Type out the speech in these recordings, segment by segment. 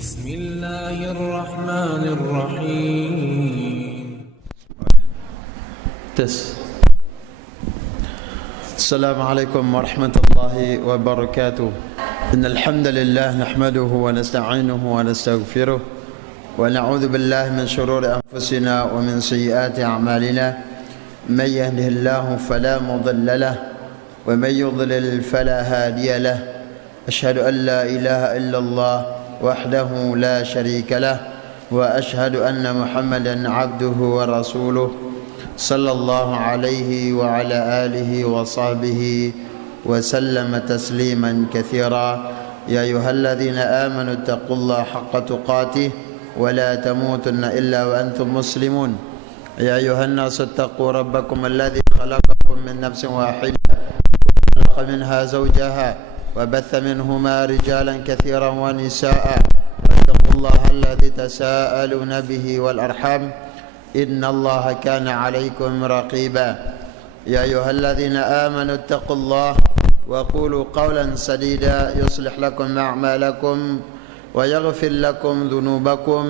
بسم الله الرحمن الرحيم. السلام عليكم ورحمة الله وبركاته. إن الحمد لله نحمده ونستعينه ونستغفره ونعوذ بالله من شرور أنفسنا ومن سيئات أعمالنا. من يهده الله فلا مضل له ومن يضلل فلا هادي له. أشهد أن لا إله إلا الله وحده لا شريك له وأشهد أن محمدا عبده ورسوله صلى الله عليه وعلى آله وصحبه وسلم تسليما كثيرا. يا أيها الذين آمنوا اتقوا الله حق تقاته ولا تموتن إلا وأنتم مسلمون. يا أيها الناس اتقوا ربكم الذي خلقكم من نفس واحدة وخلق منها زوجها وبث منهما رجالا كثيرا ونساء. واتقوا الله الذي تساءلون به والأرحام إن الله كان عليكم رقيبا. يا أيها الذين آمنوا اتقوا الله وقولوا قولا سديدا يصلح لكم أعمالكم ويغفر لكم ذنوبكم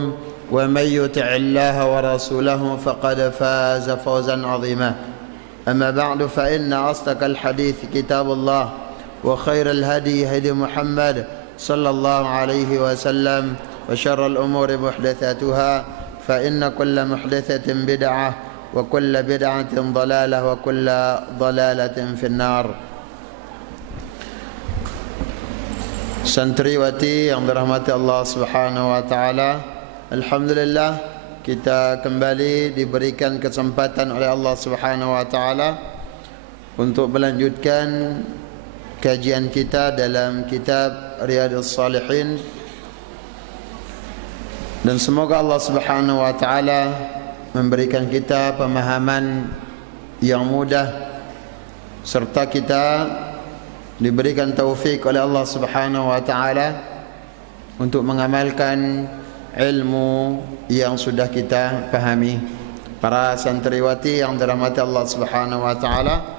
ومن يطع الله ورسوله فقد فاز فوزا عظيما. أما بعد فإن أصدق الحديث كتاب الله وخير الهدي هدي محمد صلى الله عليه وسلم وشر الأمور محدثاتها فإن كل محدثة بدعة وكل بدعة ضلالة وكل ضلالة في النار. Santriwati yang dirahmati Allah Subhanahu wa taala, alhamdulillah kita kembali diberikan kesempatan oleh Allah Subhanahu wa taala untuk melanjutkan kajian kita dalam kitab Riyadhus Shalihin, dan semoga Allah Subhanahu wa taala memberikan kita pemahaman yang mudah serta kita diberikan taufik oleh Allah Subhanahu wa taala untuk mengamalkan ilmu yang sudah kita pahami. Para santriwati yang dirahmati Allah Subhanahu wa taala,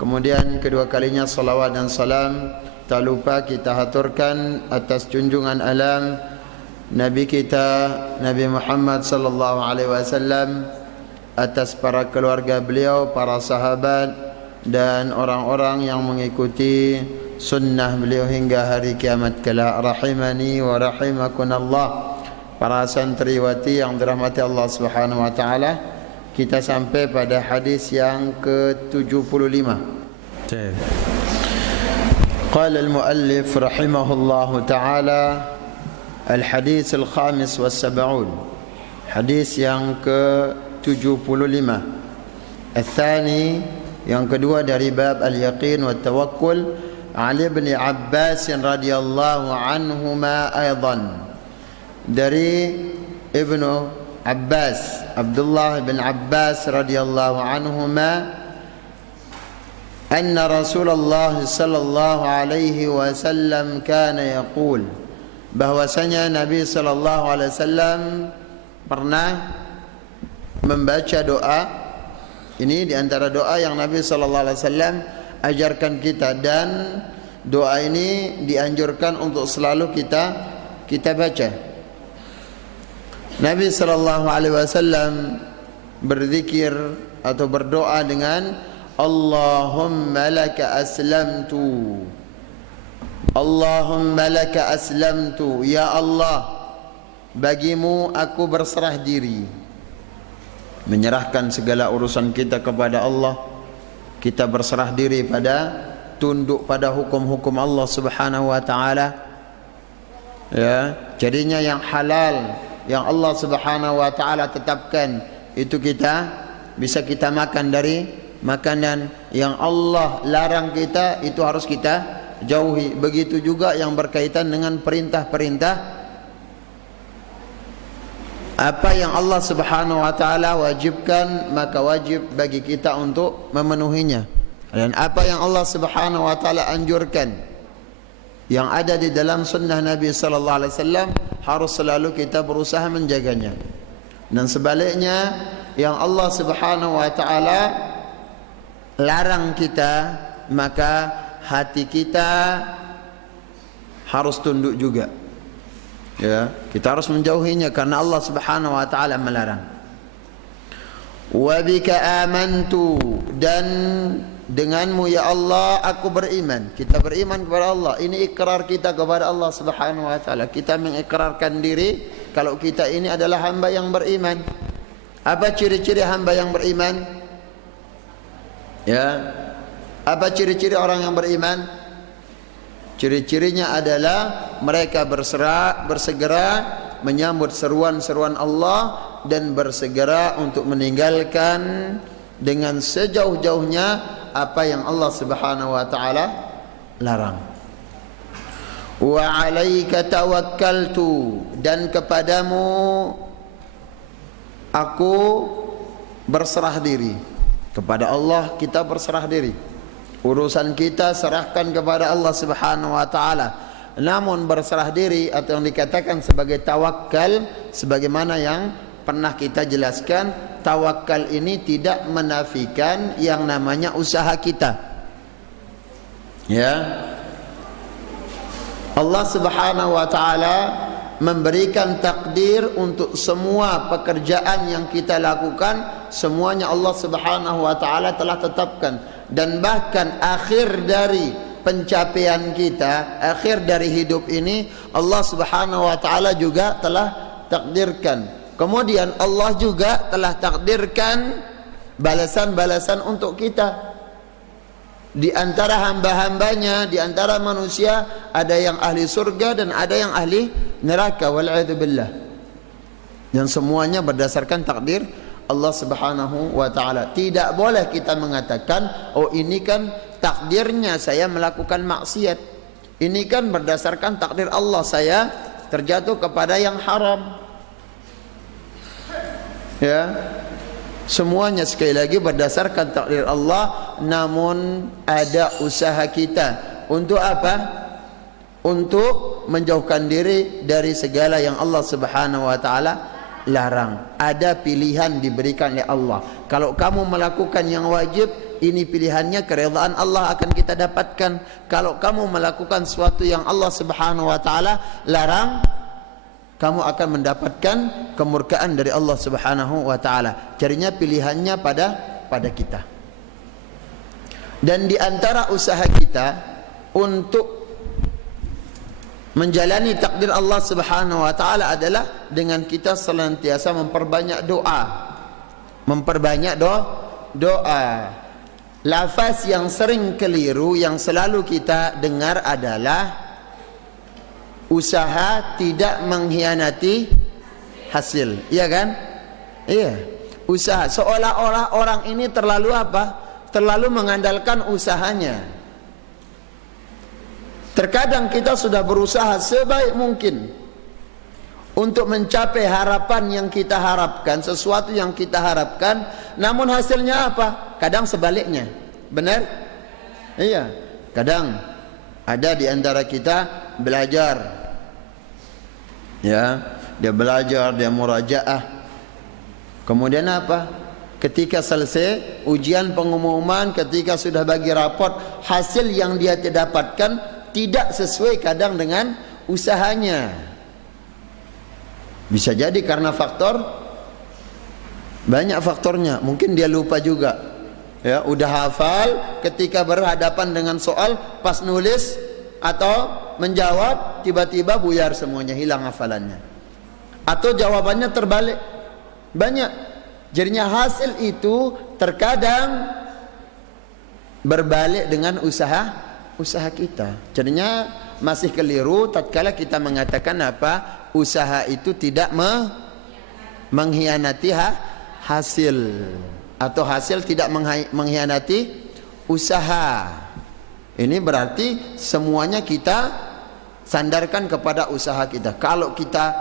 kemudian kedua kalinya salawat dan salam tak lupa kita haturkan atas junjungan alam Nabi kita Nabi Muhammad sallallahu alaihi wasallam, atas para keluarga beliau, para sahabat dan orang-orang yang mengikuti sunnah beliau hingga hari kiamat kelak. Rahimani wa rahimakunallah. Para santriwati yang dirahmati Allah Subhanahu wa taala, kita sampai pada hadis yang ke-75. Qala al-muallif rahimahullahu taala al-hadis al-khamis was-sab'un, hadis yang ke-75. Al-thani, yang kedua dari bab al-yaqin wa tawakkul, Ali bin Abbas radhiyallahu anhuma aidan, dari Ibnu Abbas, Abdullah bin Abbas radhiyallahu anhuma, anna Rasulullah sallallahu alaihi wasallam kana yaqul, bahwasanya Nabi sallallahu alaihi wasallam pernah membaca doa. Ini di antara doa yang Nabi sallallahu alaihi wasallam ajarkan kita, dan doa ini dianjurkan untuk selalu kita baca. Nabi sallallahu alaihi wasallam berzikir atau berdoa dengan Allahumma laka aslamtu, Allahumma laka aslamtu, ya Allah, bagimu aku berserah diri. Menyerahkan segala urusan kita kepada Allah, kita berserah diri tunduk pada hukum-hukum Allah Subhanahu wa taala. Ya, jadinya yang halal yang Allah Subhanahu wa taala tetapkan itu bisa kita makan dari makanan yang Allah larang kita, itu harus kita jauhi. Begitu juga yang berkaitan dengan perintah-perintah, apa yang Allah Subhanahu wa taala wajibkan, maka wajib bagi kita untuk memenuhinya. Dan apa yang Allah Subhanahu wa taala anjurkan, yang ada di dalam sunnah Nabi sallallahu alaihi wasallam, harus selalu kita berusaha menjaganya. Dan sebaliknya, yang Allah Subhanahu wa taala larang kita, maka hati kita harus tunduk juga. Ya, kita harus menjauhinya karena Allah Subhanahu wa taala melarang. Wa bika amantu, dan denganmu ya Allah aku beriman. Kita beriman kepada Allah. Ini ikrar kita kepada Allah Subhanahu wa taala. Kita mengikrarkan diri kalau kita ini adalah hamba yang beriman. Apa ciri-ciri hamba yang beriman? Ya. Apa ciri-ciri orang yang beriman? Ciri-cirinya adalah mereka bersegera menyambut seruan-seruan Allah dan bersegera untuk meninggalkan dengan sejauh-jauhnya apa yang Allah Subhanahu wa taala larang. Wa 'alaika tawakkaltu, dan kepadamu aku berserah diri. Kepada Allah kita berserah diri. Urusan kita serahkan kepada Allah Subhanahu wa taala. Namun berserah diri atau yang dikatakan sebagai tawakal, sebagaimana yang pernah kita jelaskan, tawakal ini tidak menafikan yang namanya usaha kita. Ya. Allah Subhanahu wa taala memberikan takdir untuk semua pekerjaan yang kita lakukan, semuanya Allah Subhanahu wa taala telah tetapkan. Dan bahkan akhir dari pencapaian kita, akhir dari hidup ini, Allah Subhanahu wa taala juga telah takdirkan. Kemudian Allah juga telah takdirkan balasan-balasan untuk kita. Di antara hamba-hambanya, di antara manusia, ada yang ahli surga dan ada yang ahli neraka, wal'adzubillah. Dan semuanya berdasarkan takdir Allah Subhanahu wa taala. Tidak boleh kita mengatakan, oh ini kan takdirnya saya melakukan maksiat. Ini kan berdasarkan takdir Allah saya terjatuh kepada yang haram. Ya. Semuanya sekali lagi berdasarkan takdir Allah, namun ada usaha kita. Untuk apa? Untuk menjauhkan diri dari segala yang Allah Subhanahu wa taala larang. Ada pilihan diberikan oleh Allah. Kalau kamu melakukan yang wajib, ini pilihannya, keridhaan Allah akan kita dapatkan. Kalau kamu melakukan sesuatu yang Allah Subhanahu wa taala larang, kamu akan mendapatkan kemurkaan dari Allah Subhanahu wa taala. Jadinya pilihannya pada kita. Dan di antara usaha kita untuk menjalani takdir Allah Subhanahu wa taala adalah dengan kita senantiasa memperbanyak doa. Memperbanyak doa. Lafaz yang sering keliru yang selalu kita dengar adalah usaha tidak mengkhianati hasil. Iya kan? Iya. Usaha seolah-olah orang ini terlalu apa? Terlalu mengandalkan usahanya. Terkadang kita sudah berusaha sebaik mungkin untuk mencapai harapan yang kita harapkan, sesuatu yang kita harapkan, namun hasilnya apa? Kadang sebaliknya. Benar? Iya. Kadang ada di antara kita belajar. Ya, dia belajar, dia murajaah. Kemudian apa? Ketika selesai ujian pengumuman, ketika sudah bagi raport, hasil yang dia dapatkan tidak sesuai kadang dengan usahanya. Bisa jadi karena faktor, banyak faktornya. Mungkin dia lupa juga. Ya, udah hafal, ketika berhadapan dengan soal, pas nulis atau menjawab, tiba-tiba buyar semuanya, hilang hafalannya. Atau jawabannya terbalik. Banyak. Jadinya hasil itu terkadang berbalik dengan usaha kita. Jadinya masih keliru tatkala kita mengatakan apa? Usaha itu tidak mengkhianati hasil, atau hasil tidak mengkhianati usaha. Ini berarti semuanya kita sandarkan kepada usaha kita. Kalau kita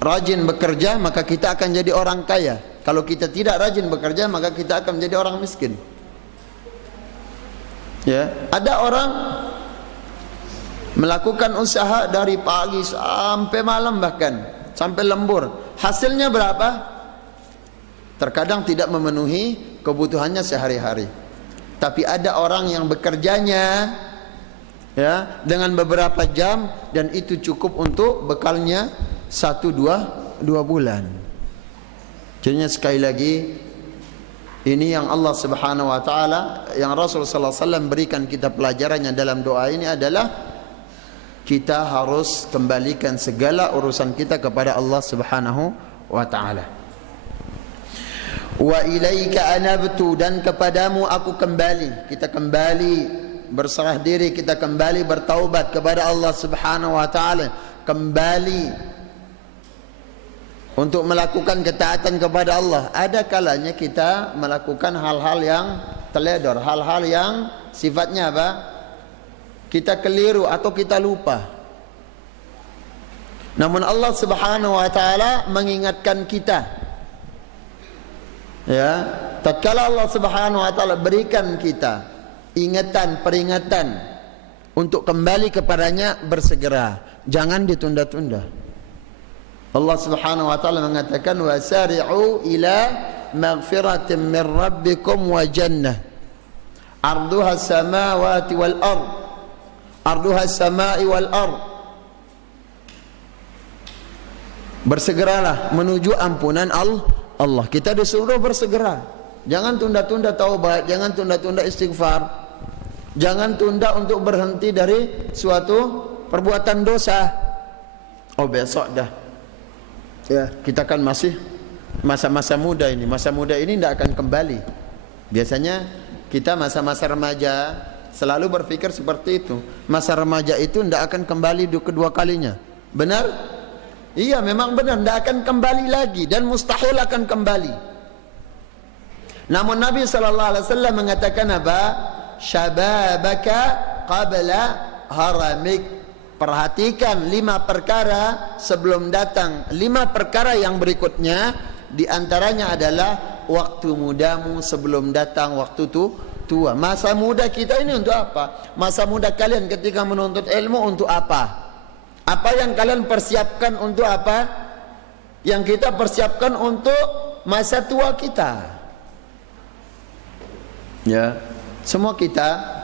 rajin bekerja, maka kita akan jadi orang kaya. Kalau kita tidak rajin bekerja, maka kita akan menjadi orang miskin. Ya, ada orang melakukan usaha dari pagi sampai malam, bahkan sampai lembur. Hasilnya berapa? Terkadang tidak memenuhi kebutuhannya sehari-hari. Tapi ada orang yang bekerjanya ya, dengan beberapa jam, dan itu cukup untuk bekalnya 1-2 bulan. Jadi sekali lagi, ini yang Allah Subhanahu wa taala, yang Rasul sallallahu alaihi wasallam berikan kita pelajarannya dalam doa ini adalah kita harus kembalikan segala urusan kita kepada Allah Subhanahu wa taala. Wa ilaika anabtu, dan kepadamu aku kembali. Kita kembali berserah diri, kita kembali bertaubat kepada Allah Subhanahu wa taala, kembali untuk melakukan ketaatan kepada Allah. Ada kalanya kita melakukan hal-hal yang teledor, hal-hal yang sifatnya apa? Kita keliru atau kita lupa. Namun Allah Subhanahu wa taala mengingatkan kita. Ya, tatkala Allah Subhanahu wa taala berikan kita ingatan, peringatan untuk kembali kepadanya, bersegera, jangan ditunda-tunda. Allah Subhanahu wa taala mengatakan wasari'u ila maghfiratin min rabbikum wa jannah arduha samawati wal ard, arduha samai wal ard. Bersegeralah menuju ampunan Allah. Kita disuruh bersegera. Jangan tunda-tunda taubat, jangan tunda-tunda istighfar. Jangan tunda untuk berhenti dari suatu perbuatan dosa. Oh, besok dah. Ya, kita kan masih masa-masa muda ini. Masa muda ini tidak akan kembali. Biasanya kita masa-masa remaja selalu berpikir seperti itu. Masa remaja itu tidak akan kembali kedua kalinya. Benar? Iya, memang benar, tidak akan kembali lagi dan mustahil akan kembali. Namun Nabi SAW mengatakan apa? Syababaka qabla haramik. Perhatikan 5 perkara sebelum datang 5 perkara yang berikutnya. Di antaranya adalah waktu mudamu sebelum datang waktu tua. Masa muda kita ini untuk apa? Masa muda kalian ketika menuntut ilmu untuk apa? Apa yang kalian persiapkan untuk apa? Yang kita persiapkan untuk masa tua kita. Ya, semua kita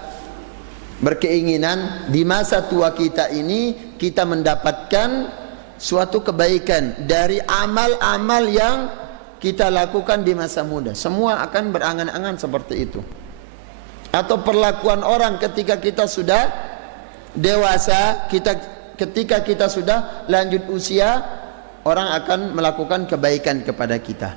berkeinginan di masa tua kita ini kita mendapatkan suatu kebaikan dari amal-amal yang kita lakukan di masa muda. Semua akan berangan-angan seperti itu. Atau perlakuan orang ketika kita sudah dewasa, ketika kita sudah lanjut usia, orang akan melakukan kebaikan kepada kita.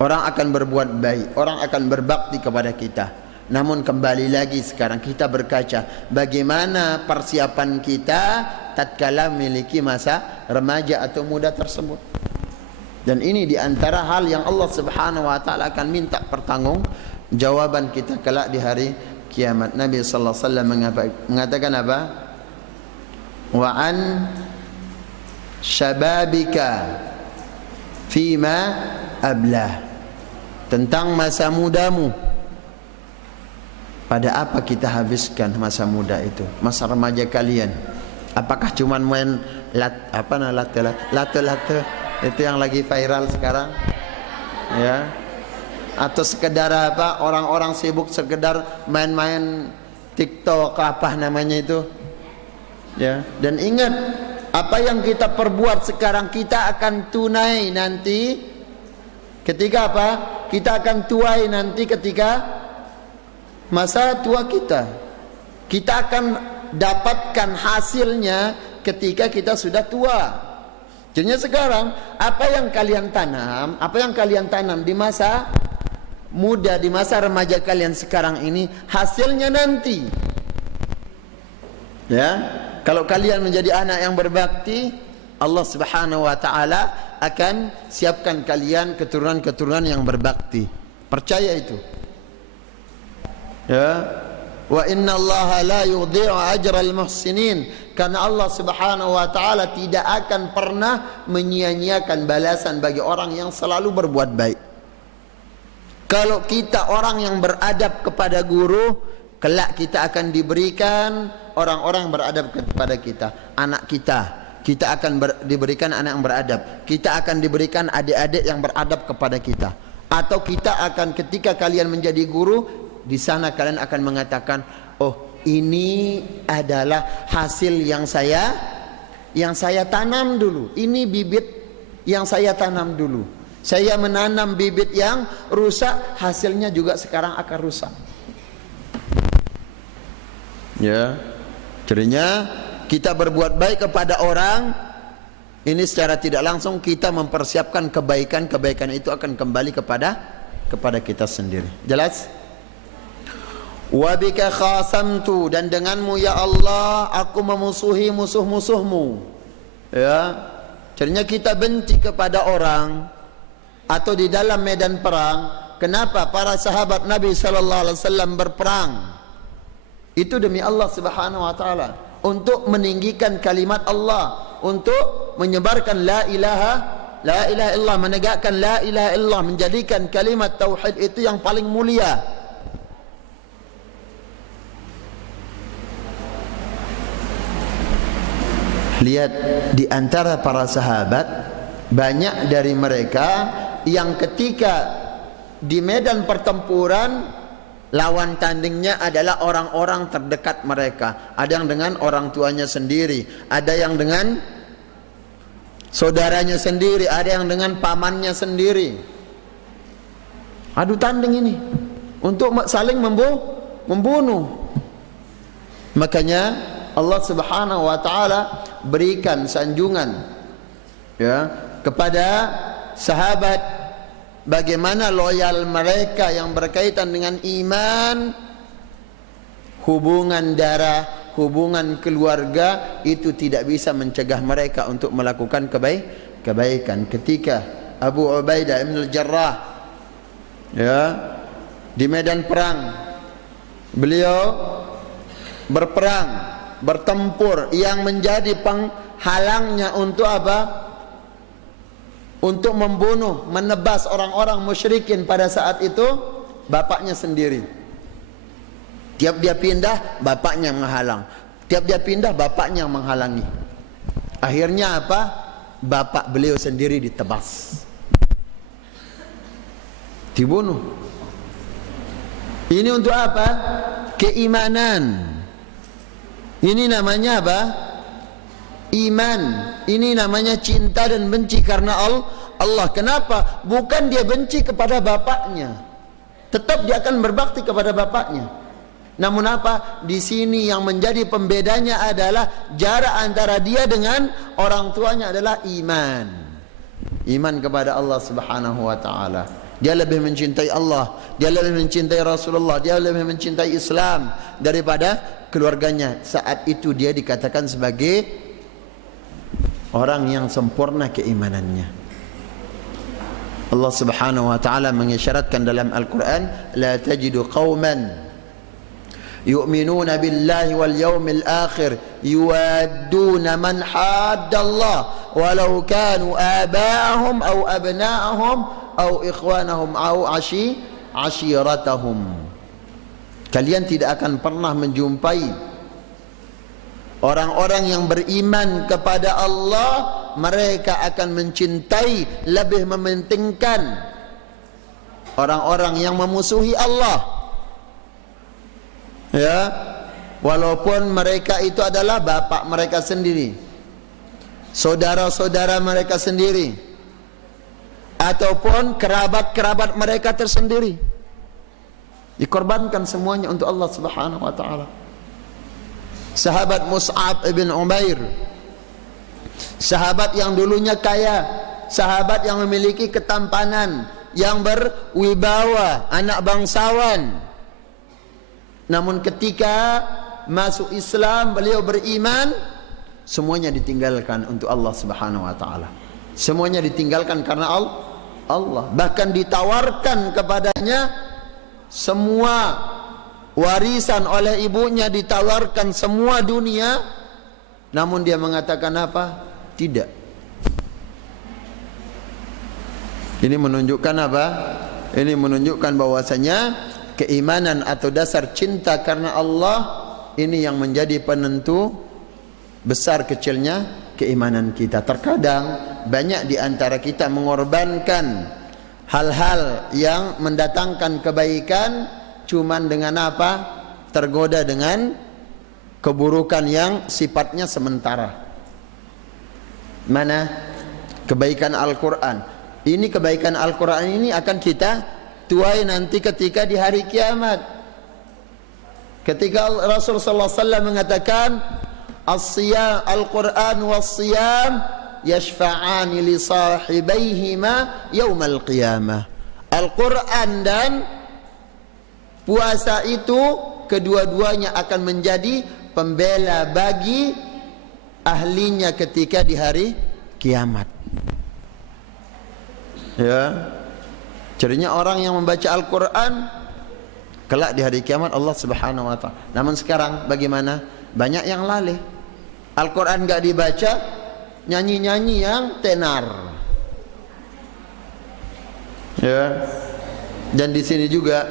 Orang akan berbuat baik, orang akan berbakti kepada kita. Namun kembali lagi sekarang kita berkaca bagaimana persiapan kita tatkala memiliki masa remaja atau muda tersebut. Dan ini diantara hal yang Allah Subhanahu wa taala akan minta pertanggungjawaban kita kelak di hari kiamat. Nabi sallallahu alaihi wasallam mengatakan apa? Wa an syababika fima ablah. Tentang masa mudamu, pada apa kita habiskan masa muda itu? Masa remaja kalian, apakah cuma main lato itu yang lagi viral sekarang, ya? Atau sekedar apa? Orang-orang sibuk sekedar main-main TikTok apa namanya itu, ya? Dan ingat, apa yang kita perbuat sekarang kita akan tunai nanti ketika apa? Kita akan tuai nanti ketika masa tua kita. Kita akan dapatkan hasilnya ketika kita sudah tua. Jadi sekarang apa yang kalian tanam di masa muda, di masa remaja kalian sekarang ini, hasilnya nanti. Ya, kalau kalian menjadi anak yang berbakti, Allah Subhanahu wa taala akan siapkan kalian keturunan-keturunan yang berbakti. Percaya itu. Ya, wa inna Allah la yudhi'u ajral muhsinin. Karena Allah Subhanahu wa taala tidak akan pernah menyia-nyiakan balasan bagi orang yang selalu berbuat baik. Kalau kita orang yang beradab kepada guru, kelak kita akan diberikan orang-orang yang beradab kepada kita. Anak kita akan diberikan anak yang beradab. Kita akan diberikan adik-adik yang beradab kepada kita. Atau kita akan, ketika kalian menjadi guru, di sana kalian akan mengatakan, oh ini adalah hasil yang saya tanam dulu. Ini bibit yang saya tanam dulu. Saya menanam bibit yang rusak, hasilnya juga sekarang akan rusak. Ya, jadinya kita berbuat baik kepada orang, ini secara tidak langsung kita mempersiapkan kebaikan itu akan kembali kepada kita sendiri. Jelas? Wa bika khasamtu, dan denganmu ya Allah aku memusuhi musuh-musuhmu. Ya, jadinya kita benci kepada orang atau di dalam medan perang. Kenapa para sahabat Nabi sallallahu alaihi wasallam berperang? Itu demi Allah Subhanahu wa taala, untuk meninggikan kalimat Allah, untuk menyebarkan la ilaha illallah, menegakkan la ilaha illallah, menjadikan kalimat tauhid itu yang paling mulia. Lihat di antara para sahabat, banyak dari mereka yang ketika di medan pertempuran lawan tandingnya adalah orang-orang terdekat mereka. Ada yang dengan orang tuanya sendiri, ada yang dengan saudaranya sendiri, ada yang dengan pamannya sendiri. Adu tanding ini untuk saling membunuh. Makanya Allah Subhanahu wa taala berikan sanjungan ya kepada sahabat, bagaimana loyal mereka yang berkaitan dengan iman, hubungan darah, hubungan keluarga itu tidak bisa mencegah mereka untuk melakukan kebaikan. Ketika Abu Ubaidah bin Al-Jarrah ya di medan perang, beliau berperang, bertempur, yang menjadi penghalangnya untuk apa? Untuk membunuh, menebas orang-orang musyrikin pada saat itu, bapaknya sendiri. Tiap dia pindah, bapaknya menghalang. Tiap dia pindah, bapaknya menghalangi. Akhirnya apa? Bapak beliau sendiri ditebas, dibunuh. Ini untuk apa? Keimanan. Ini namanya apa? Iman. Ini namanya cinta dan benci karena Allah. Kenapa? Bukan dia benci kepada bapaknya, tetap dia akan berbakti kepada bapaknya. Namun apa? Di sini yang menjadi pembedanya adalah jarak antara dia dengan orang tuanya adalah iman. Iman kepada Allah Subhanahu wa taala. Dia lebih mencintai Allah, dia lebih mencintai Rasulullah, dia lebih mencintai Islam daripada keluarganya. Saat itu dia dikatakan sebagai orang yang sempurna keimanannya. Allah Subhanahu wa taala mengisyaratkan dalam Al-Qur'an, la tajidu qauman yu'minuna billahi wal yawmil akhir yuwadduna man hadda Allah walau kanu aba'ahum aw abna'ahum aw ikhwanahum aw ashiratahum. Kalian tidak akan pernah menjumpai orang-orang yang beriman kepada Allah, mereka akan mencintai, lebih mementingkan orang-orang yang memusuhi Allah. Ya, walaupun mereka itu adalah bapak mereka sendiri, saudara-saudara mereka sendiri, ataupun kerabat-kerabat mereka tersendiri, dikorbankan semuanya untuk Allah Subhanahu wa taala. Sahabat Mus'ab ibn Umair, sahabat yang dulunya kaya, sahabat yang memiliki ketampanan, yang berwibawa, anak bangsawan. Namun ketika masuk Islam, beliau beriman, semuanya ditinggalkan untuk Allah Subhanahu wa taala. Semuanya ditinggalkan karena Allah. Bahkan ditawarkan kepadanya semua warisan oleh ibunya, ditawarkan semua dunia, namun dia mengatakan apa? Tidak. Ini menunjukkan apa? Ini menunjukkan bahwasanya keimanan atau dasar cinta karena Allah ini yang menjadi penentu besar kecilnya keimanan kita. Terkadang banyak di antara kita mengorbankan hal-hal yang mendatangkan kebaikan cuman dengan apa? Tergoda dengan keburukan yang sifatnya sementara. Mana? Kebaikan Al-Quran. Ini kebaikan Al-Quran ini akan kita tuai nanti ketika di hari kiamat. Ketika Rasulullah sallallahu alaihi wasallam mengatakan as-siyam Al-Quran was-siyam yashfa'ani li sahibaihima yaumal qiyamah. Al-Quran dan puasa itu kedua-duanya akan menjadi pembela bagi ahlinya ketika di hari kiamat. Ya. Jadinya orang yang membaca Al-Quran kelak di hari kiamat Allah Subhanahu wa taala. Namun sekarang bagaimana? Banyak yang lalai. Al-Quran enggak dibaca, nyanyi-nyanyi yang tenar. Ya. Dan di sini juga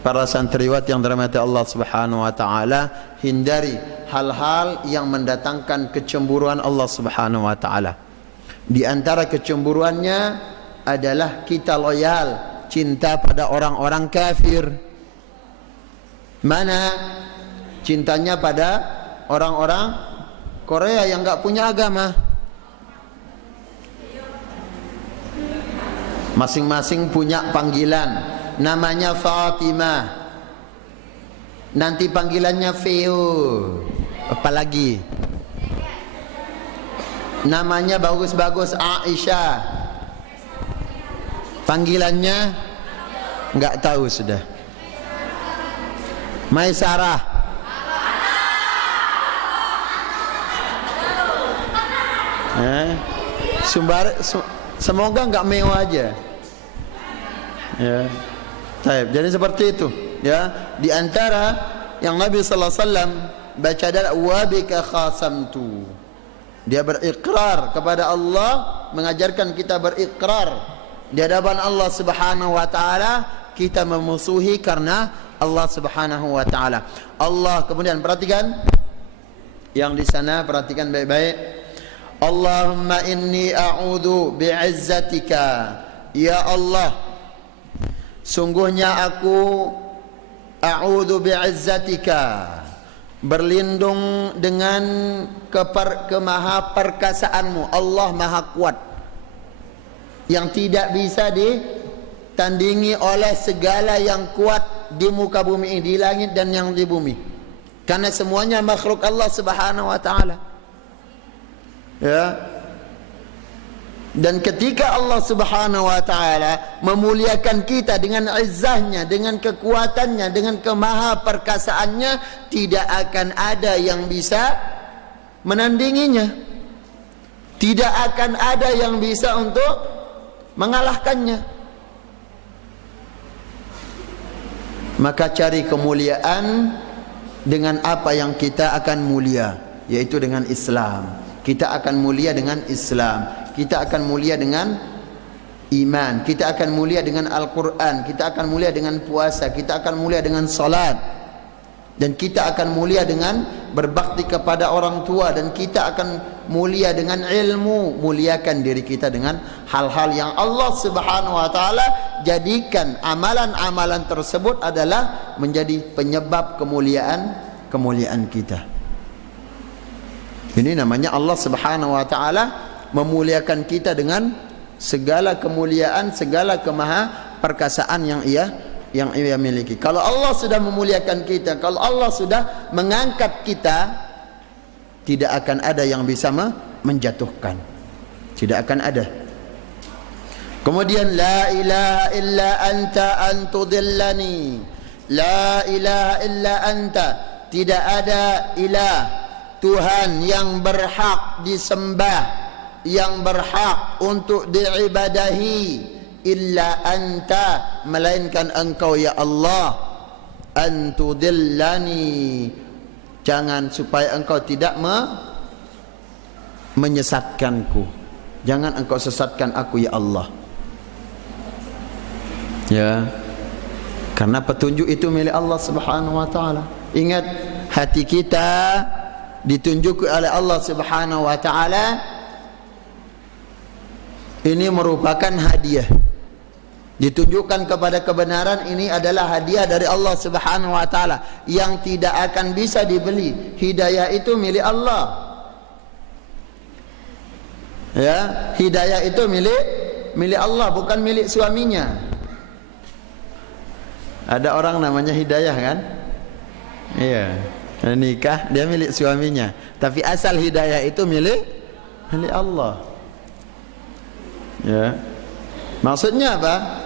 para santriwat yang dirahmati Allah Subhanahu wa taala, hindari hal-hal yang mendatangkan kecemburuan Allah Subhanahu wa taala. Di antara kecemburuannya adalah kita loyal, cinta pada orang-orang kafir. Mana cintanya pada orang-orang Korea yang enggak punya agama? Masing-masing punya panggilan. Namanya Fatimah, nanti panggilannya Feo, apalagi namanya bagus-bagus Aisyah, panggilannya enggak tahu sudah. Maisarah, semoga enggak mewah aja. Ya. Baik, jadi seperti itu, ya. Di antara yang Nabi sallallahu alaihi wasallam baca adalah wa bika khasamtu. Dia berikrar kepada Allah, mengajarkan kita berikrar di hadapan Allah Subhanahu wa taala, kita memusuhi karena Allah Subhanahu wa taala. Allah kemudian perhatikan yang di sana, perhatikan baik-baik. Allahumma inni a'udzu bi'izzatika, ya Allah, sungguhnya aku a'udzu bi'izzatika, berlindung dengan kemahaperkasaanmu. Allah maha kuat yang tidak bisa ditandingi oleh segala yang kuat di muka bumi ini, di langit dan yang di bumi, karena semuanya makhluk Allah Subhanahu wa taala. Ya. Dan ketika Allah Subhanahu wa taala memuliakan kita dengan izzahnya, dengan kekuatannya, dengan kemahaperkasaannya, tidak akan ada yang bisa menandinginya. Tidak akan ada yang bisa untuk mengalahkannya. Maka cari kemuliaan dengan apa yang kita akan mulia, yaitu dengan Islam. Kita akan mulia dengan Islam. Kita akan mulia dengan iman, kita akan mulia dengan Al-Quran, kita akan mulia dengan puasa, kita akan mulia dengan salat, dan kita akan mulia dengan berbakti kepada orang tua, dan kita akan mulia dengan ilmu. Muliakan diri kita dengan hal-hal yang Allah Subhanahu wa taala jadikan amalan-amalan tersebut adalah menjadi penyebab kemuliaan kita. Ini namanya Allah Subhanahu wa taala memuliakan kita dengan segala kemuliaan, segala kemahaperkasaan yang ia miliki. Kalau Allah sudah memuliakan kita, kalau Allah sudah mengangkat kita, tidak akan ada yang bisa menjatuhkan. Tidak akan ada. Kemudian la ilaha illa anta antudillani. La ilaha illa anta, tidak ada ilah, Tuhan yang berhak disembah, yang berhak untuk diibadahi, illa anta, melainkan engkau ya Allah. Antudillani, jangan supaya engkau tidak menyesatkanku, jangan engkau sesatkan aku ya Allah. Ya, karena petunjuk itu milik Allah Subhanahu wa taala. Ingat, hati kita ditunjuk oleh Allah Subhanahu wa taala. Ini merupakan hadiah Ditunjukkan kepada kebenaran, ini adalah hadiah dari Allah Subhanahu wa taala yang tidak akan bisa dibeli. Hidayah itu milik Allah. Ya, hidayah itu milik Allah, bukan milik suaminya. Ada orang namanya Hidayah kan? Iya. Nikah dia milik suaminya, tapi asal hidayah itu milik Allah. Ya. Maksudnya apa?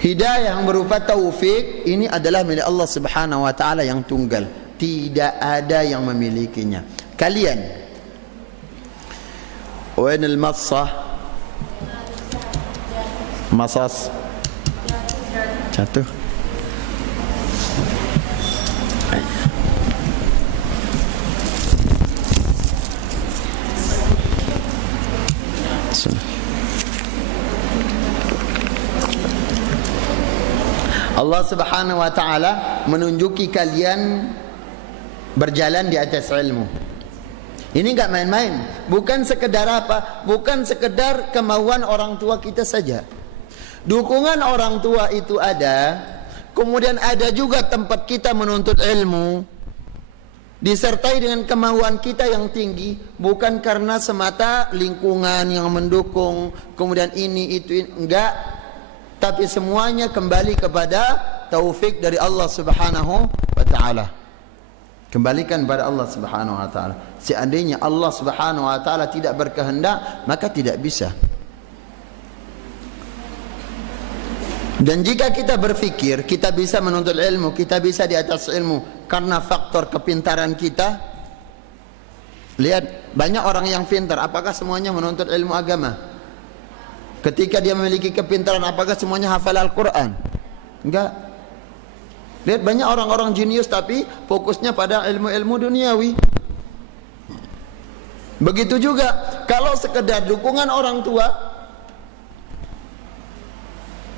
Hidayah yang berupa taufik ini adalah milik Allah Subhanahu wa taala yang tunggal. Tidak ada yang memilikinya. Kalian. Wain al-massah? Masas. Jatuh. Allah Subhanahu wa taala menunjuki kalian berjalan di atas ilmu. Ini enggak main-main, bukan sekedar apa? Bukan sekedar kemauan orang tua kita saja. Dukungan orang tua itu ada, kemudian ada juga tempat kita menuntut ilmu, disertai dengan kemauan kita yang tinggi, bukan karena semata lingkungan yang mendukung, kemudian ini itu enggak. Tapi semuanya kembali kepada taufik dari Allah Subhanahu wa taala. Kembalikan kepada Allah Subhanahu wa taala. Seandainya Allah Subhanahu wa taala tidak berkehendak, maka tidak bisa. Dan jika kita berfikir kita bisa menuntut ilmu, kita bisa di atas ilmu karena faktor kepintaran kita. Lihat, banyak orang yang pintar, apakah semuanya menuntut ilmu agama? Ketika dia memiliki kepintaran, apakah semuanya hafal Al-Quran? Enggak. Lihat, banyak orang-orang jenius tapi fokusnya pada ilmu-ilmu duniawi. Begitu juga kalau sekedar dukungan orang tua,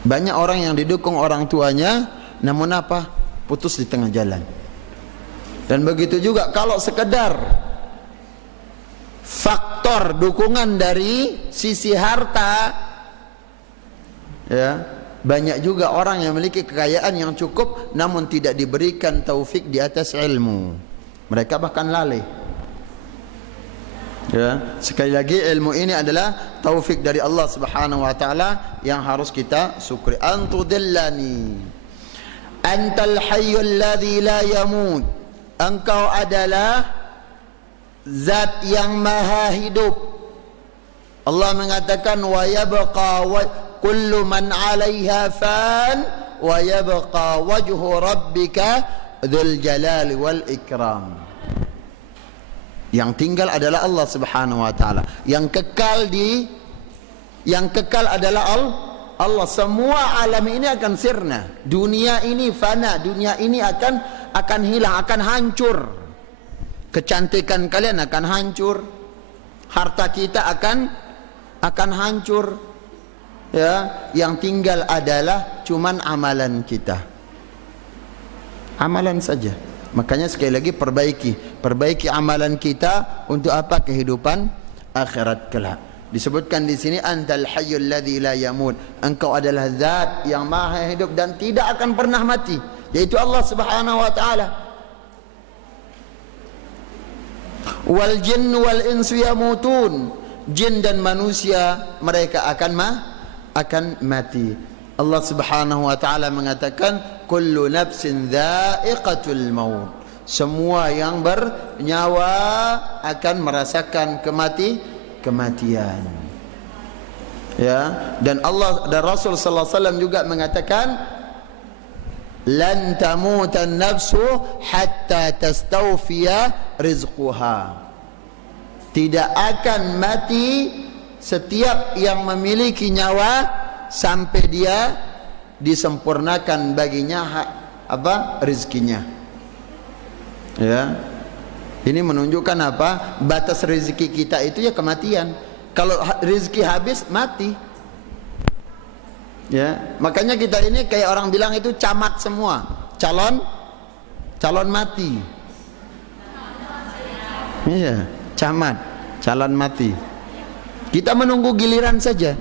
banyak orang yang didukung orang tuanya, namun apa? Putus di tengah jalan. Dan begitu juga kalau sekedar faktor dukungan dari sisi harta, ya, banyak juga orang yang memiliki kekayaan yang cukup namun tidak diberikan taufik di atas ilmu. Mereka bahkan lalai. Ya, sekali lagi ilmu ini adalah taufik dari Allah Subhanahu wa taala yang harus kita syukuri. Antudillani antal hayyul ladzi la yamut. Engkau adalah zat yang maha hidup. Allah mengatakan wa yabqa kullu man 'alaiha fan wa yabqa wajhu rabbika dzul jalali wal ikram. Yang tinggal adalah Allah Subhanahu wa taala. Yang kekal adalah Allah. Semua alam ini akan sirna. Dunia ini fana, dunia ini akan hilang, akan hancur. Kecantikan kalian akan hancur. Harta kita akan hancur. Ya, yang tinggal adalah cuman amalan kita. Amalan saja. Makanya sekali lagi perbaiki amalan kita untuk apa? Kehidupan akhirat kelak. Disebutkan di sini antal hayyul ladzi la yamut. Engkau adalah zat yang maha hidup dan tidak akan pernah mati, yaitu Allah Subhanahu wa taala. Wal jin wal insu yamutun. Jin dan manusia mereka akan mati. Allah Subhanahu wa taala mengatakan kullu nafsin dha'iqatul maut. Semua yang bernyawa akan merasakan kematian. Ya, dan Allah dan Rasul sallallahu alaihi wasallam juga mengatakan lan tamutan nafsu hatta tastawfiya rizquha. Tidak akan mati setiap yang memiliki nyawa sampai dia disempurnakan baginya rezekinya. Ya. Ini menunjukkan apa? Batas rezeki kita itu ya kematian. Kalau rezeki habis mati. Ya, makanya kita ini kayak orang bilang itu camat semua. Calon mati. Iya, camat, calon mati. Kita menunggu giliran saja.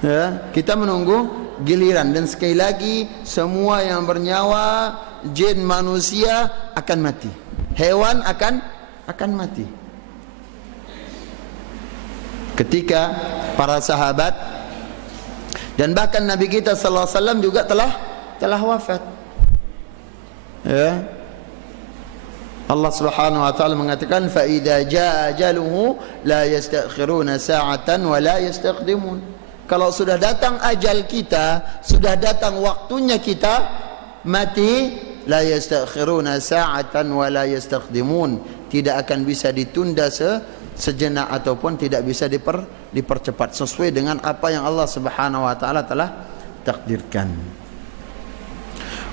Ya, kita menunggu giliran. Dan sekali lagi, semua yang bernyawa, jin, manusia akan mati. Hewan akan mati. Ketika para sahabat dan bahkan Nabi kita sallallahu alaihi wasallam juga telah wafat. Ya. Allah Subhanahu wa taala mengatakan fa idza jaa ajaluhu la yastakhiruna sa'atan wa la yastaqdimun. Kalau sudah datang ajal kita, sudah datang waktunya kita mati, la yastakhiruna sa'atan wa la yastaqdimun. Tidak akan bisa ditunda sejenak ataupun tidak bisa dipercepat sesuai dengan apa yang Allah Subhanahu wa taala telah takdirkan.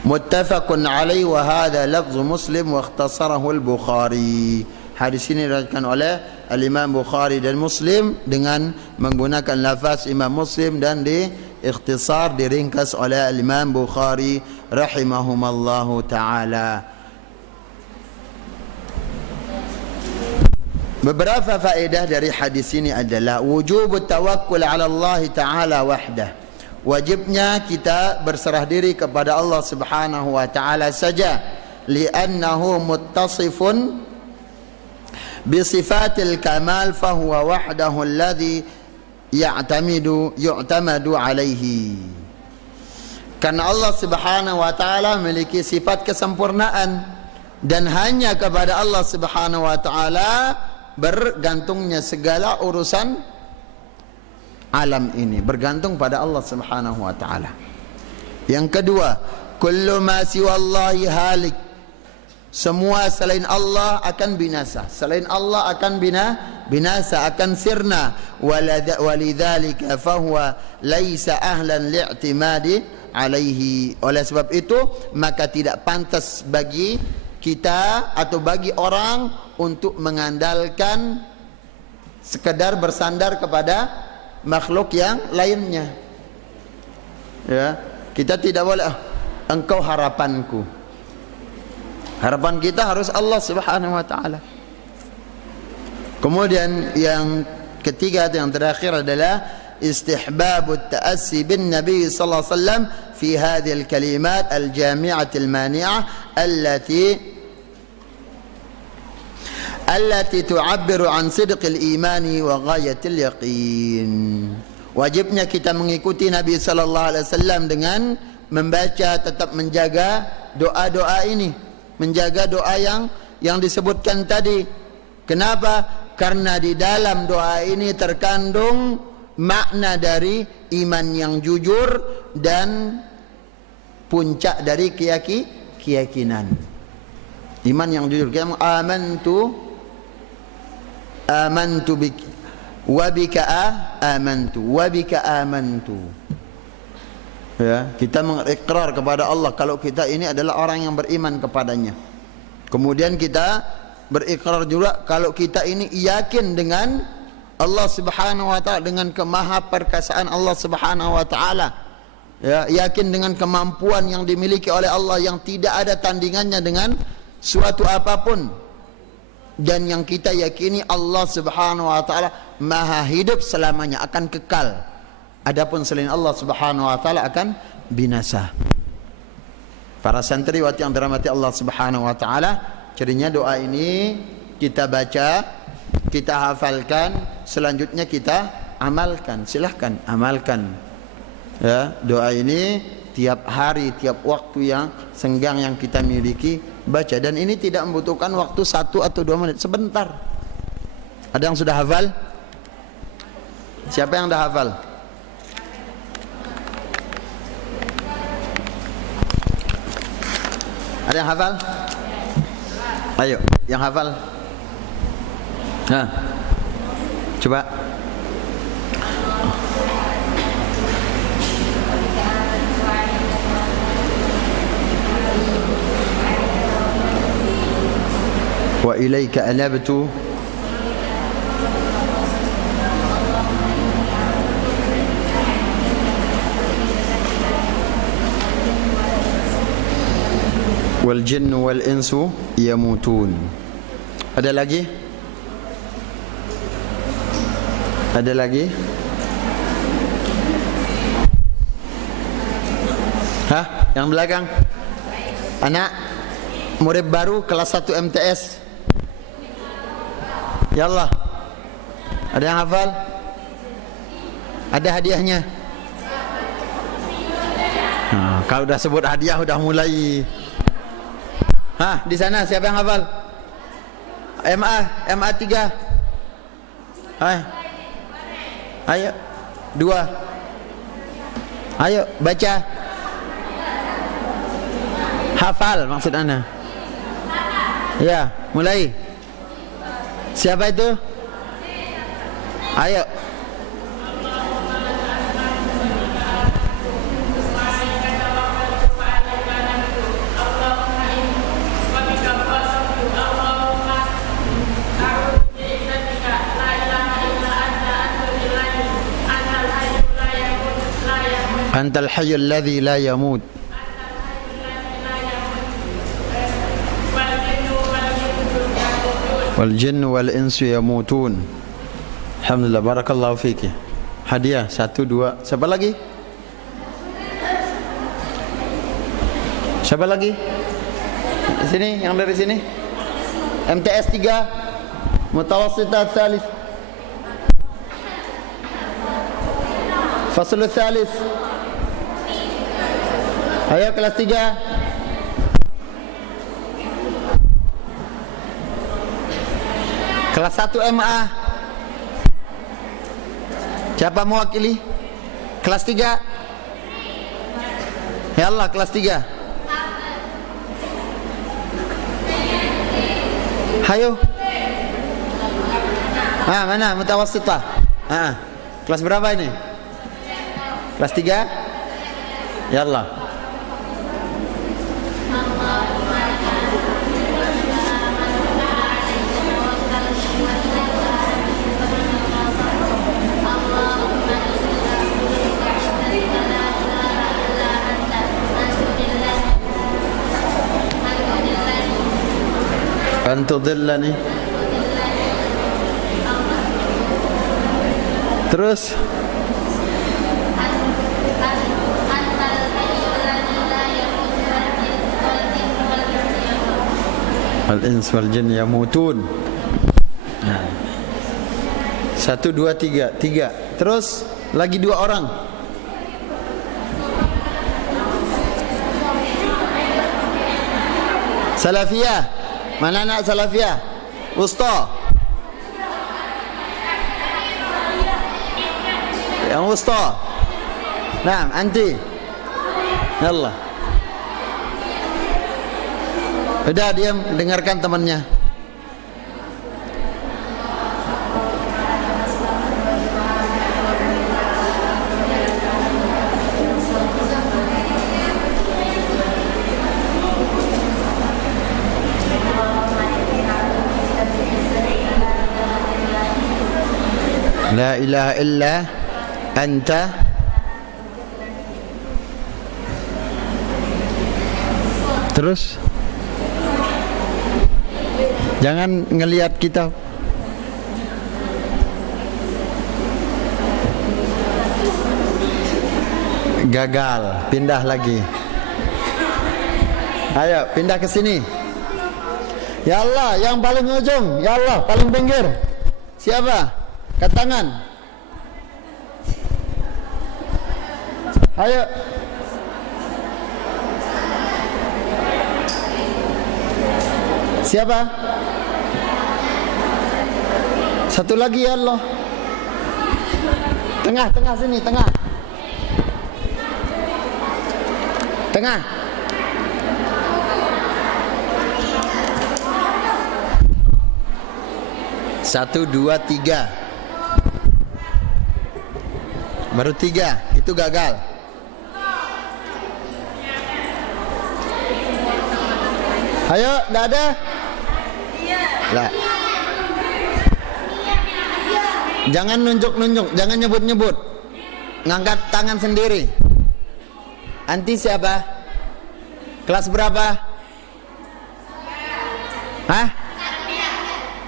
Muttafaqun alaihi wa hadha lafzu Muslim wa ikhtasarahu al-Bukhari. Hadis ini diriwayatkan oleh Al-Imam Bukhari dan Muslim dengan menggunakan lafaz Imam Muslim dan diikhtisar, diringkas oleh Al-Imam Bukhari rahimahumallahu taala. Beberapa faedah dari hadis ini adalah wujub tawakkul ala Allah taala wahdah. Wajibnya kita berserah diri kepada Allah Subhanahu wa taala saja, li'annahu muttasifun bisifatil kamal fahuwa wahdahu alladhi yu'tamadu alaihi. Karena Allah Subhanahu wa taala memiliki sifat kesempurnaan dan hanya kepada Allah Subhanahu wa taala bergantungnya segala urusan alam ini, bergantung pada Allah Subhanahu wa taala. Yang kedua, kullu ma siwallahi halik. Semua selain Allah akan binasa. Selain Allah akan binasa, akan sirna. Walidzalika fahuwa laisa ahlan li'timadi alaihi. Oleh sebab itu, maka tidak pantas bagi kita atau bagi orang untuk mengandalkan sekedar bersandar kepada makhluk yang lainnya. Ya, kita tidak boleh engkau harapanku. Harapan kita harus Allah Subhanahu wa taala. Kemudian yang ketiga atau yang terakhir adalah istihbabut ta'assi bin Nabi sallallahu alaihi wasallam fi hadhihi al-kalimat al-jami'ah al-mani'ah allati tu'abbiru an sidqil imani wa ghayatil yaqin. Wajibnya kita mengikuti Nabi sallallahu alaihi wasallam dengan membaca, tetap menjaga doa-doa ini, menjaga doa yang disebutkan tadi. Kenapa? Karena di dalam doa ini terkandung makna dari iman yang jujur dan puncak dari keyakinan. Iman yang jujur. Amantu bik wa bika amantu. Ya, kita mengikrar kepada Allah kalau kita ini adalah orang yang beriman kepadanya. Kemudian kita berikrar juga kalau kita ini yakin dengan Allah Subhanahu wa taala, dengan kemahaperkasaan Allah Subhanahu wa taala. Ya, yakin dengan kemampuan yang dimiliki oleh Allah yang tidak ada tandingannya dengan suatu apapun. Dan yang kita yakini Allah Subhanahu wa taala maha hidup selamanya, akan kekal. Adapun selain Allah Subhanahu wa taala akan binasa. Para santriwati yang dirahmati Allah Subhanahu wa taala, cirinya doa ini kita baca, kita hafalkan, selanjutnya kita amalkan. Silahkan amalkan. Ya, doa ini tiap hari, tiap waktu yang senggang yang kita miliki baca, dan ini tidak membutuhkan waktu 1 atau 2 menit, sebentar. Ada yang sudah hafal? Siapa yang dah hafal? Ada yang hafal? Ayo, yang hafal. Nah, coba. Wa ilaika anabtu wal jinnu wal insu yamutun. Ada lagi? Ada lagi? Hah? Yang belakang? Anak murid baru kelas 1 MTS. Ya Allah. Ada yang hafal? Ada hadiahnya? Nah, kalau udah sebut hadiah udah mulai. Hah, di sana siapa yang hafal? MA 3. Hai. Ayo. 2. Ayo baca. Hafal maksud ana. Ya, mulai. Siapa itu? Ayo. Antal hayyul ladzi la yamut. Wal jinnu wal insu yamutun. Alhamdulillah, barakallahu fiki. Hadiah 1 2. Siapa lagi? Siapa lagi? Di sini, yang dari sini. MTS 3 Mutawassitah Tsalits. Fasl Tsalits. Ayo kelas 3. Kelas 1 MA. Siapa mewakili? Kelas 3. Ya Allah, kelas 3. Hayo. Mana mutawassitah? Kelas berapa ini? Kelas 3. Ya Allah. Antudillani. Terus al-ins wal jin yamutun. 1 2 3. Terus lagi 2 orang. Salafiyah. Mana anak Salafiyah? Wusta. Yang wusta. Nah, anti. Yallah. Udah diam, dengarkan temannya. La ilaha illa anta terus jangan ngelihat kita. Gagal, pindah lagi. Ayo pindah ke sini. Ya Allah, yang paling ujung. Ya Allah, paling pinggir. Siapa? Kat tangan. Ayo. Siapa? Satu lagi ya Allah. Tengah sini, tengah. Tengah. Satu, 2, 3. Baru 3, itu gagal. Ayo, enggak ada? Lah. Jangan nunjuk-nunjuk, jangan nyebut-nyebut. Ngangkat tangan sendiri. Anti siapa? Kelas berapa?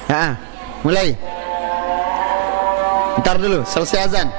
Hah? Mulai. Ntar dulu, selesai azan.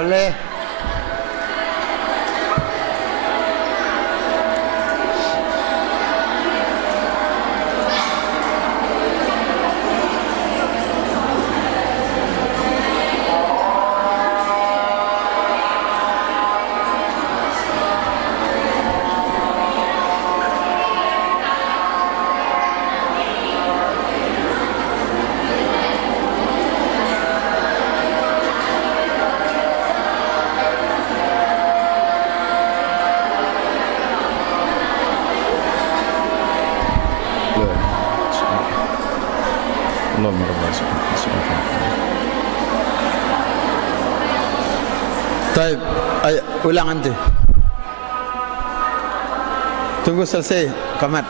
boleh. Allahumma rabbana Taib, ayo ulang nanti. Tunggu selesai qamat.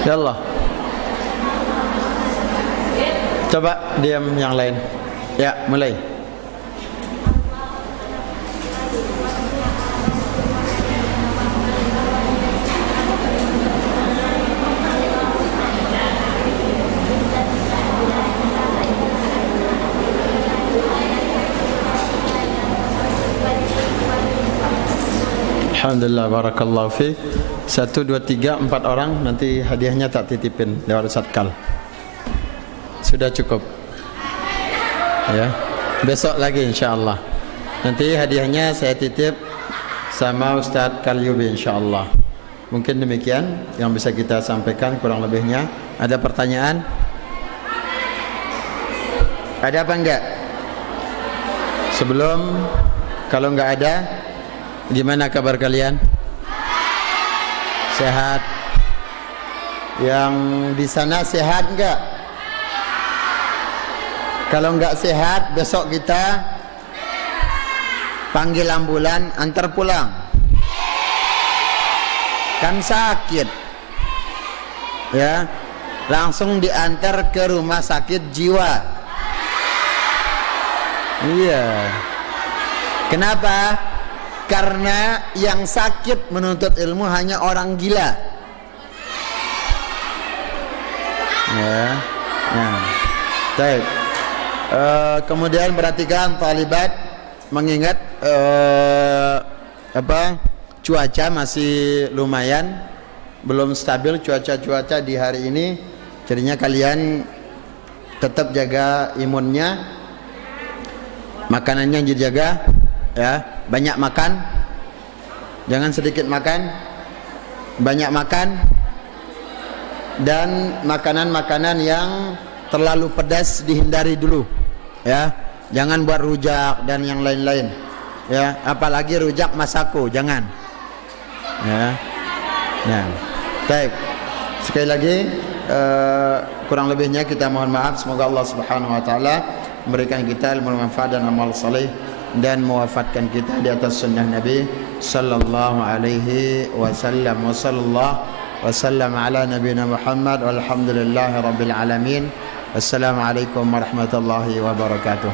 Yallah. Coba diam yang lain. Ya, mulai. Alhamdulillah, barakallahu fiik. 1, 2, 3, 4 orang. Nanti hadiahnya tak titipin lewat Satkal. Sudah cukup. Ya. Besok lagi insyaallah. Nanti hadiahnya saya titip sama Ustaz Kalyubi insyaallah. Mungkin demikian yang bisa kita sampaikan kurang lebihnya. Ada pertanyaan? Ada apa enggak? Sebelum, kalau enggak ada, gimana kabar kalian? Sehat? Yang di sana sehat enggak? Kalau enggak sehat, besok kita panggil ambulan, antar pulang. Kan sakit. Ya, langsung diantar ke rumah sakit jiwa. Iya. Kenapa? Karena yang sakit menuntut ilmu hanya orang gila. Ya. Nah. Baik. Kemudian perhatikan talibat, mengingat cuaca masih lumayan, belum stabil cuaca di hari ini. Jadinya kalian tetap jaga imunnya, makanannya dijaga, ya, banyak makan, jangan sedikit makan, banyak makan, dan makanan-makanan yang terlalu pedas dihindari dulu, ya, jangan buat rujak dan yang lain-lain, ya, apalagi rujak masako, jangan, ya. Nah, baik, sekali lagi kurang lebihnya kita mohon maaf. Semoga Allah Subhanahu Wa Taala memberikan kita ilmu manfaat dan amal saleh, dan mewafatkan kita di atas sunnah Nabi sallallahu alaihi wasallam. Wa sallallahu wasallam ala nabiyina Muhammad walhamdulillahi rabbil alamin. Wassalamualaikum warahmatullahi wabarakatuh.